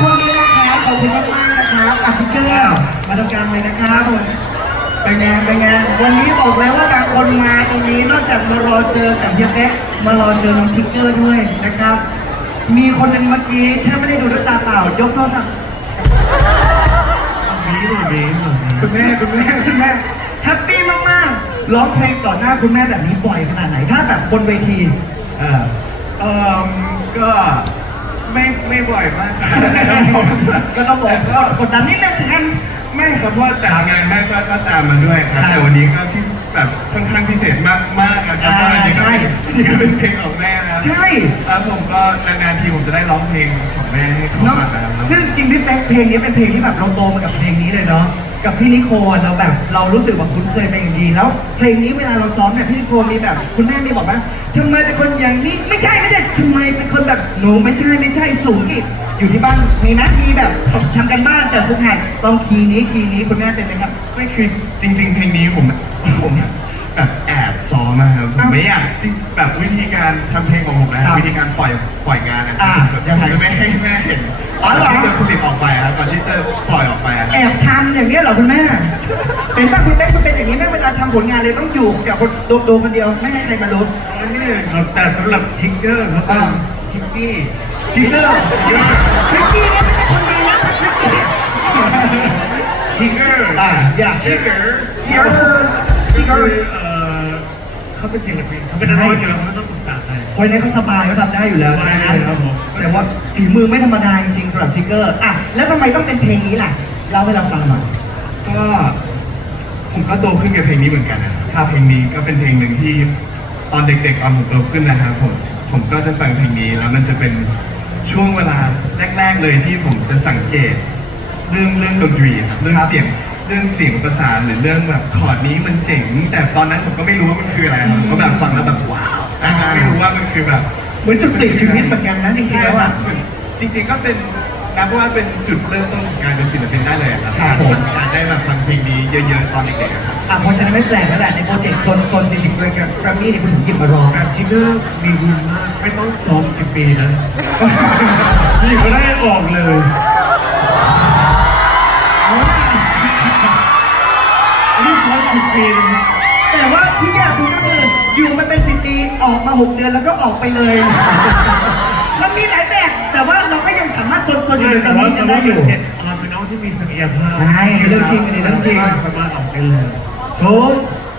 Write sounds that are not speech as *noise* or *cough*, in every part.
คู่นี้นะครับขอบคุณมากมากนะครับอัดสติกเกอร์มาตรการเลยนะครับผมไปงานไปงานวันนี้บอกเลยว่าการคนมาตรงนี้นอกจากมารอเจอกับเฮียเป๊มารอเจอน้องทิกเกอร์ด้วยนะครับ มีคนหนึ่งเมื่อกี้แค่ไม่ได้ดูด้วยตาเปล่ายกโทรศัพท์บีบบีคุณแม่คุณแม่คุณแม่แฮปปี้มากๆร้องเพลงต่อหน้าคุณแม่แบบนี้บ่อยขนาดไหนถ้าแบบบนเวทีเออเออก็ ไม่ไม่บ่อยมากครับก็ต้องบอกว่ากดดันนิดนึงเหมือนกัน ไม่ครับเพราะแต่ละงานแม่ก็ก็ตามมาด้วยครับครับแต่วันนี้ก็พิเศษแบบค่อนข้างพิเศษมากมากๆอะครับอ่าเพราะอันนี้ก็ใช่เป็นอันนี้ก็เป็นเพลงของแม่นะครับใช่แล้วผมก็นานๆทีผมจะได้ร้องเพลงของแม่ให้เขาเนาะฟังนะครับซึ่งจริงพี่เป๊กเพลงนี้เป็นเพลงที่แบบเราโตมากับเพลงนี้เลยเนาะกับพี่นิโคลเราแบบเรารู้สึกว่าคุ้นเคยมาอย่างดีแล้ว เพลงนี้เวลาเราซ้อมเนี่ยพี่นิโคลมีแบบ คุณแม่มีบอกว่าทำไมเป็นคนอย่างนี้ไม่ใช่ไม่ใช่ ทำไมเป็นคนแบบหนูไม่ใช่ไม่ใช่สูงอีกอยู่ที่บ้านมีไหมมีแบบทำกันบ้านแต่ฝึกหัดต้องคีย์นี้คีย์นี้คุณแม่เป็นไหมครับ ไม่คือจริง ๆ เพลงนี้ผมผม แบบแอบซ้อมมาครับผมอ้าวไม่อยากจริงแบบวิธีการทำเพลงของผมนะคครัรับบวิธีการปล่อยปล่อยงานนะครัอ่าผมยังไงจะไม่ให้แม่เห็นอ๋อเหรอ ก่อนที่จะผลิตออกไปครับก่อนที่จะปล่อยออกไปอะแอบทำอย่างนี้ยเหรอคุณแม่เป็นป่ะคุณเป๊กคุณเป็นอย่างนี้ไหมเวลาทำผลงานเลยต้องอยู่กับคนดูดูคนเดียวไม่ให้ใครมารู้ อันนี้ครับแต่สำหรับทิกเกอร์ครับอ่า ทิกกี้ทิกเกอร์ทริกกี้เนี่ยไม่ใช่คนดีนะทริกกี้ ทิกเกอร์อ่าอย่าทิกเกอร์ เยอะทิกเกอคือร์เอ่อ เขาเป็นศิลปินเขาเป็นนักร้องอยู่แล้วเขาไม่ต้องปรึกษาใครคนนี้เขาสบายเขาทำได้อยู่แล้วใช่ไหมใช่ครับผม แต่ว่าฝีมือไม่ธรรมดาจริงๆสำหรับทิกเกอร์อะแล้วทำไมต้องเป็นเพลงนี้ล่ะเล่าให้เราฟังหน่อย ก็ผมก็โตขึ้นกับเพลงนี้เหมือนกันนะครับเพลงนี้ก็เป็นเพลงหนึ่งที่ตอนเด็กๆตอนผมโตขึ้นนะครับผมผมก็จะฟังเพลงนี้แล้วมันจะเป็นช่วงเวลาแรก ๆ เลยที่ผมจะสังเกต เรื่องเรื่องดนตรีครับเรื่องครับเสียง เรื่องเสียงประสานหรือเรื่องแบบคอร์ดนี้มันเจ๋ง แต่ตอนนั้นผมก็ไม่รู้ว่ามันคืออะไรครับผมก็แบบฟังแล้วแบบว้าวแต่ไม่รู้ว่ามันคือแบบเหมือนจุดติดชีวิตเหมือนกันนะจริงๆใช่แล้วครัอะบจริง ๆ ก็เป็นนับว่าเป็นจุดเริ่มต้นของการเป็นศิลปินได้เลยครับครับผมการได้มาฟังเพลงนี้เยอะๆตอนเด็กๆอะครับอะเพราะฉะนั้นไม่แปลกแล้วแหละในโปรเจกต์โซนโซน40ด้วยกับแกรมมี่เนี่ยคุณถึงหยิบมาร้องการทิกเกอร์มีบุญมากไม่ต้องซ้อมสิบปีนะที่เขาได้ออกเลย สิบปีนะครับแต่ว่าที่ยากคุณก็คืออยู่มาเป็นสิบปีออกมาหกเดือนแล้วก็ออกไปเลย มันมีหลายแบบแต่ว่าเราก็ยังสามารถโซนๆอยู่ในตรงนี้กันได้อยู่เด็ดออนเป็นน้องที่มีศักยภาพใช่เรื่องจริงอันนี้เรื่องจริง สามารถออกไปเลยโชม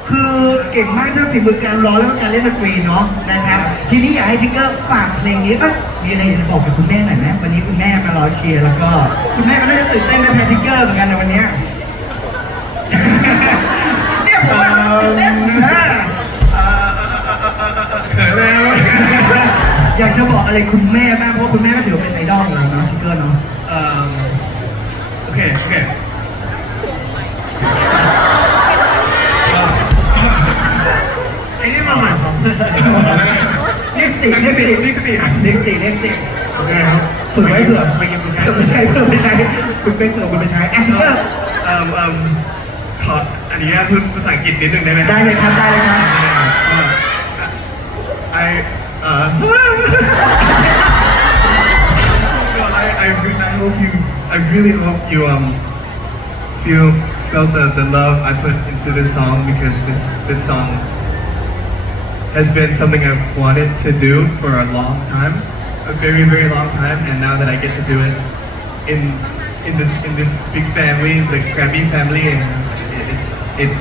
คือเก่งมากถ้าฝีมือการร้องแล้วก็การเล่นดนตรีเนาะนะครับทีนี้อยากให้ทิกเกอร์ฝากเพลงนี้ก็มีอะไรอยากจะบอกกับคุณแม่หน่อยไหมวันนี้คุณแม่มารอเชียร์แล้วก็ คุณแม่ก็น่าจะตื่นเต้นในแทนทิกเกอร์เหมือนกันในวันเนี้ยเนี่ย ผมว่าตื่นเต้นนะเขินแล้ว อยากจะบอกอะไรคุณแม่บ้างเพราะคุณแม่ก็ถือว่าเป็นไอดอลของเราเนาะทิกเกอร์เนาะเอ่อโอเค โอเคไอ้นี่มาใหม่ของเน็กสติกนักเน็กสสติติกนี่สติเน็กสติกเน็กสติกโอเคครับฝึกไว้เผื่อไปยังไม่ใช่เผื่อไม่ใช่เผื่อไม่ใช่คุณเป็นเผื่อคุณไม่ใช่อะทิกเกอร์ เอ่อเอ่อ ขออนุญาตพูดภาษาอังกฤษนิดนึงได้ไหม ได้เลยครับได้เลยครับ I uh *laughs* no, I, I, re- I hope you I really hope you um feel felt the, the love I put into this song because this this song has been something I've wanted to do for a long time, a very very long time, and now that I get to do it in in this in this big family, the Krabby family, and it, it's it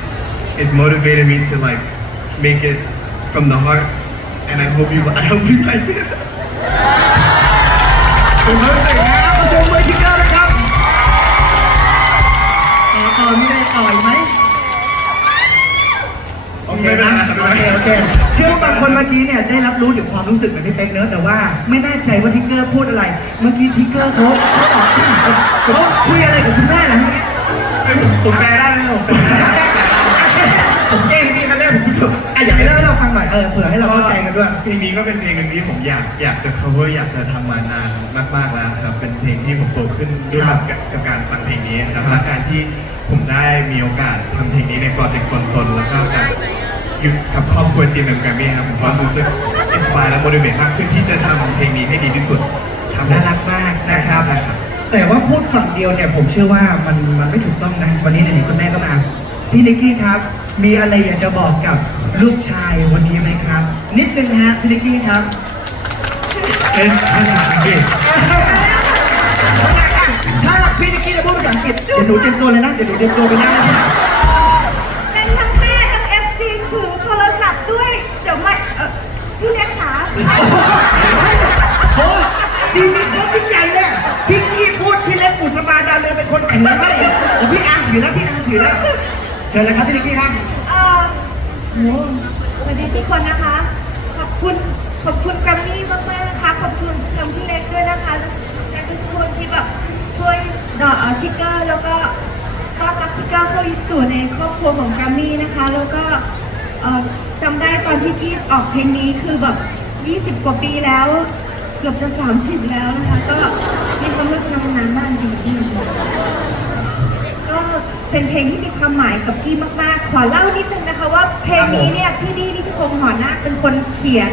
it motivated me to like make it from the heart, and I hope you I hope you like it. ผมรู้สึกนะเอาชมมือทิกเกอร์นะครับต่อต่อมีอะไรต่ออีกไหมโอเคนะโอเคโอเคเชื่อว่าบางคนเมื่อกี้เนี่ยได้รับรู้ถึงความรู้สึกเหมือนพี่เป๊กเนอะแต่ว่าไม่แน่ใจว่าทิกเกอร์พูดอะไร เมื่อกี้ทิกเกอร์เขาเขาคุยอะไรกับคุณแม่นะฮะ ผมแปลได้ไหมผมแปลได้ผมเองพี่คันแรกผมคิดถูกอะอยากให้เล่าให้เราฟังหน่อยเออเผื่อให้เราเข้าใจกันด้วย เพลงนี้ก็เป็นเพลงหนึ่งที่ผมอยากอยากจะ cover อยากจะทำมานานมากๆแล้วครับ เป็นเพลงที่ผมโตขึ้นด้วยครับกับกับการฟังเพลงนี้ครับครับและการที่ผมได้มีโอกาสทำเพลงนี้ในโปรเจกต์ซนๆแล้วก็กับอยู่กับครอบครัวจีมแกรมมี่ครับผมก็รู้สึกอินสปายและ motivate มากขึ้นที่จะทำเพลงนี้ให้ดีที่สุดครับผม น่ารักมากใช่นะคครัรับบใช่ครับ แต่ว่าพูดฝั่งเดียวเนี่ยผมเชื่อว่ามันมันไม่ถูกต้องนะ วันนี้ไหนๆคุณแม่ก็มา พี่นิกกี้ครับ มีอะไรอยากจะบอกกับลูกชายวันนี้ไหมครับ นิดนึงฮะพี่นิกกี้ครับ เป็นภาษาอังกฤษถ้าพี่นิกกี้จะพูดภาษาอังกฤษเดี๋ยวหนูเตรียมตัวเลยนะเดี๋ยวหนูเตรียมตัวไปนั่งนะเป็นทั้งแม่ทั้งเอฟซีถือโทรศัพท์ด้วย เดี๋ยวไม่เออพี่เล็กขาโอ้ชีวิตเขายิ่งาวเรืองเป็นคนถือให้เดี๋ยวพี่อาร์มถือแล้วพี่อาร์มถือแล้ว เชิญเลยครับพี่นิกกี้ครับ เออโหวัสดีทุกคนนะคะ ขอบคุณ ขอบคุณแกรมมี่มากๆนะคะ ขอบคุณทางพี่เล็กด้วยนะคะและทุกคนที่แบบช่วยดอกเอาทิกเกอร์แล้วก็ต้อนรับทิกเกอร์เข้าสู่ในครอบครัวของแกรมมี่นะคะ แล้วก็เอ่อจำได้ตอนที่พี่ออกเพลงนี้คือแบบ 20 กว่าปีแล้ว เกือบจะ 30 แล้วนะคะ ก็มีความรู้สึกนานมากจริงๆ เป็นเพลงที่มีความหมายกับกี้มากๆ ขอเล่านิดนึงนะคะว่าเพลงนี้เนี่ยพี่ดีนิติพงษ์หอนาคเป็นคนเขียน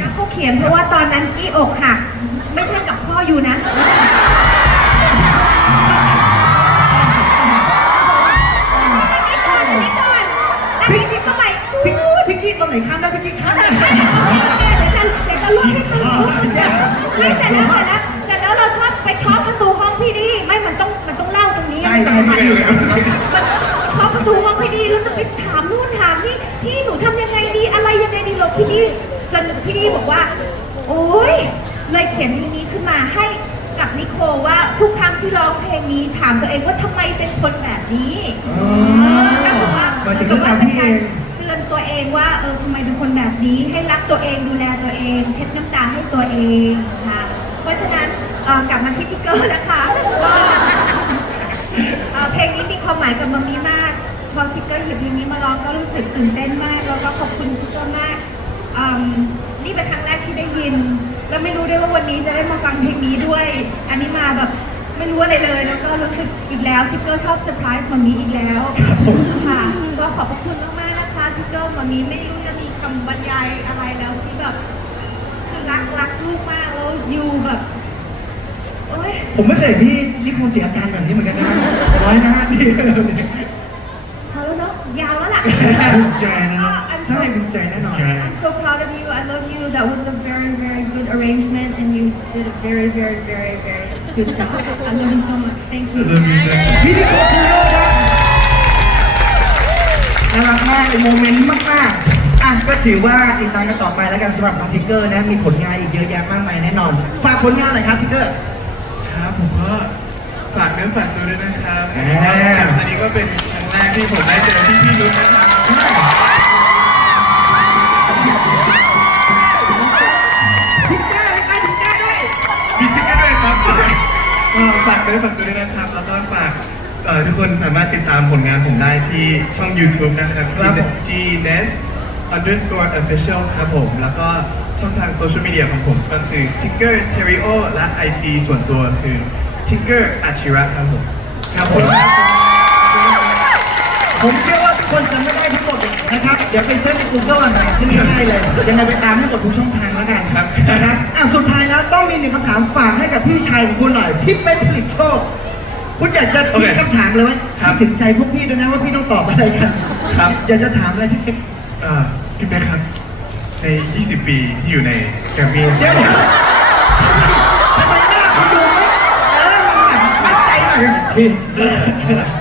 นะเขาเขียนเพราะว่าตอนนั้นกี้อกหักไม่ใช่กับพ่ออยู่นะอันนี้ก่อนอันนี้ก่อนอันนี้ที่สมัยพี่พูดพี่กี้ตรงไหนข้ามได้พี่กี้ข้ามได้เดี๋ยวจะเดี๋ยวจะลุกให้ตื่นไม่เสร็จแล้วเสร็จแล้วเสร็จแล้วเราชอบไปเคาะประตูห้องพี่ดีไม่มันต้องมันต้องเล่าตรงนี้ใช่ใช่ พี่ดีบอกว่า โอ๊ยเลยเขียนเพลงนี้ขึ้นมาให้กับนิโคว่าทุกครั้งที่ร้องเพลงนี้ถามตัวเองว่าทำไมเป็นคนแบบนี้ก็คือว่ามาจากเรื่องราวพี่เอง เตือนตัวเองว่าเออทำไมเป็นคนแบบนี้ ให้รักตัวเองดูแลตัวเอง เช็ดน้ำตาให้ตัวเองค่ะ เพราะฉะนั้นเอ่อกลับมาที่ทิกเกอร์นะคะก็ เอ่อเพลงนี้มีความหมายกับมัมมี่มาก พอทิกเกอร์หยิบเพลงนี้มาร้องก็รู้สึกตื่นเต้นมาก แล้วก็ขอบคุณทิกเกอร์มาก อืมนี่เป็นครั้งแรกที่ได้ยิน แล้วไม่รู้ด้วยว่าวันนี้จะได้มาฟังเพลงนี้ด้วย อันนี้มาแบบไม่รู้อะไรเลย แล้วก็รู้สึกอีกแล้วทิกเกอร์ชอบเซอร์ไพรส์มัมมี่อีกแล้วค่ะก็ขอบพระคุณมากๆนะคะที่เกิลมามีไม่รู้จะมีคำบรรยายอะไรแล้วที่แบบคือรักรักลูกมากแล้วยูแบบโอ้ยผมไม่เคยเห็นพี่นิโคเสียอาการแบบนี้เหมือนกันนะร้อยหน้าดีพอแล้วเนาะยาวแล้วล่ะภูมิใจนะ ก็ I'm ใช่ so ภูมิใจแน่นอน ใช่ I'm so proud of you I love you that was a very very good arrangement and you did a very very very very good job I love you so much thank you พี่นิโคชิโร่ครับน่ารักมากเลยโมเมนต์มากๆอะก็ถือว่าติดตามกันต่อไปแล้วกันสำหรับน้องทิกเกอร์นะมีผลงานอีกเยอะแยะมากมายแน่นอน ฝากผลงานหน่อยครับทิกเกอร์ ครับผมก็ฝากเนื้อฝากตัวด้วยนะครับอ่า อันนี้ก็เป็นครั้งแรกที่ผมได้เจอพี่พี่ๆนุ๊กนะครับ ก็ฝากเนื้อฝากตัวด้วยนะครับ แล้วก็ฝากเอ่อทุกคนสามารถติดตามผลงานผมได้ที่ช่อง YouTube นะครับ ครับผม G Nest underscore official ครับผม แล้วก็ช่องทางโซเชียลมีเดียของผมก็คือ Tinker Terrio และ IG ส่วนตัวคือ Tinker Achira ครับผม ครับผม ผมเชื่อว่าทุกคนจำไม่ได้ทั้งหมด นะครับ เดี๋ยวไปเซิร์ชใน Google อ่านขึ้นง่ายๆเลย ยังไงไปตามให้หมดทุกช่องทางแล้วกันครับนะครับอะสุดท้ายแล้วต้องมีหนึ่งคำถามฝากให้กับพี่ชายของคุณหน่อย ที่เป็นผลิตโชค คุณอยากจะทิ้งคำถามเลยไหมครับคิดถึงใจพวกพี่ด้วยนะว่าพี่ต้องตอบอะไรกันครับ อยากจะถามอะไรที่เป็นเอ่อพี่เป๊กครับ ใน 20 ปีที่อยู่ในแกรมมี่เดี๋ยวเดี๋ยวทำไมหน้าคุณดูไม่เออมันแบบมั่นใจหน่อยสิ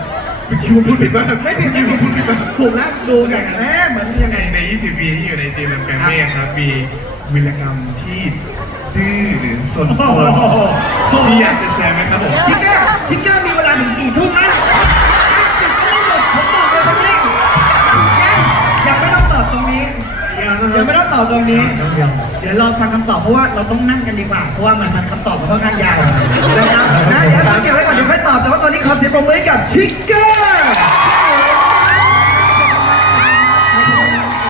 เมื่อกี้ผมพูดผิดป่ะไม่ผิดไม่ผิดพูดผิดป่ะถูกแล้วดูอย่างแหมเหมือนยังในไง ใน 20ปีที่อยู่ในจีมแกรมมี่ครับ มีวิรกรรมที่ดื้อหรือสนโอ้โห ๆที่อยากจะแชร์ไหมครับผม ทิกเกอร์ทิกเกอร์มีเวลาถึงสี่ทุ่มนะถ้าปิดก็ต้องหมดผมบอกเลยคนนี้ยังยังไม่ต้องตอบตรงนี้ ยังนะคยัรังบไม่ต้องตอบตรงนี้ต้องยังเดี๋ยวรอฟังคำตอบเพราะว่าเราต้องนั่งกันดีกว่า เพราะว่ามันมันคำตอบมันค่อนข้างยาวนะครับนะเดี๋ยวเราเก็บไว้ก่อนเดี๋ยวค่อยตอบแต่ว่าตอนนี้ขอเสียงปรบมือให้กับทิกเกอร์ Amen.